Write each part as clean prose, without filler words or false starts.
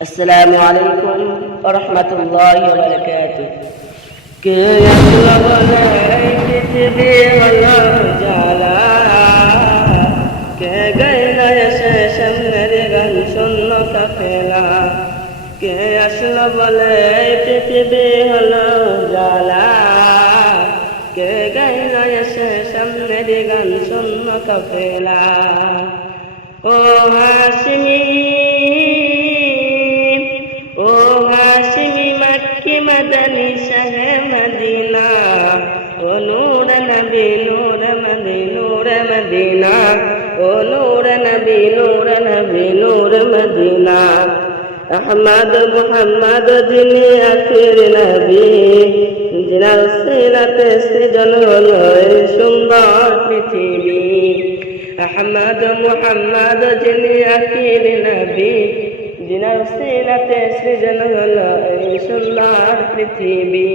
السلام عليكم ورحمة الله وبركاته. কে বলে পৃথিবী হলো জ্বালা, কে গাইল এসে সামনের গান শূন্য কাফেলা, কে আসলো বলে পৃথিবী হলো জ্বালা, কে গাইল এসে সামনের গান শূন্য কাফেলা। ও হাসিমি মক্কি মদনী শাহে মদিনা, ও নূর নবী নূর মদিনা, ও নূর নবী নূর মদিনা। আহমদ মুহাম্মদ যিনি আখির নবী, যিনার সিরাতে সৃজন হলো সুন্দর পৃথিবী। আহমদ মুহাম্মদ যিনি আখির নবী, যিনার সিরাতে সৃজন হলো সুন্দর পৃথিবী।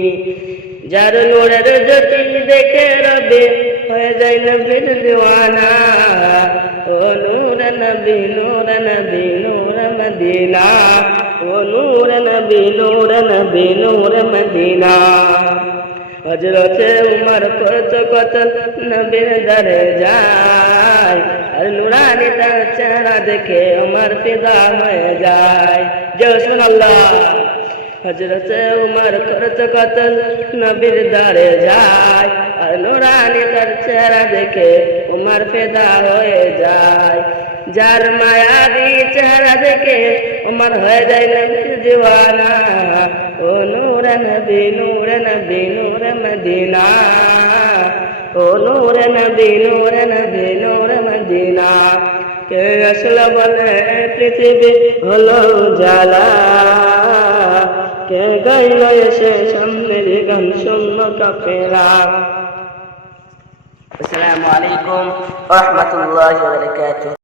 যার নূরের জ্যোতি দেখে রবে হয়ে যায় নবীর দিওয়ানা, ও নূর নবী নূর মদিনা, ও নূর নবী নূর মদিনা। হযরতে উমর করতো কতল নবীর দরে যায়, আর নুরানি তার চেহারা দেখে উমর ফিদা হয়ে যায়। জয় সুবহানাল্লাহ। হযরতে উমর করতো কতল নবীর দরে যায়, আর নুরানি তার চেহারা দেখে উমর ফিদা হয়ে যায়। যার মায়াবী চেহারা দেখে উমর হয়ে যায় নবীর দিওয়ানা, ও নূর নবী নূর মদিনা, ও নূর নবী নূর মদিনা। কে আসলো বলে পৃথিবী হলো জ্বালা, কে গাইল এসে সামনের গান শূন্য কাফেলা। আসসালামু আলাইকুম ওয়া রাহমাতুল্লাহি ওয়া বারাকাতুহু।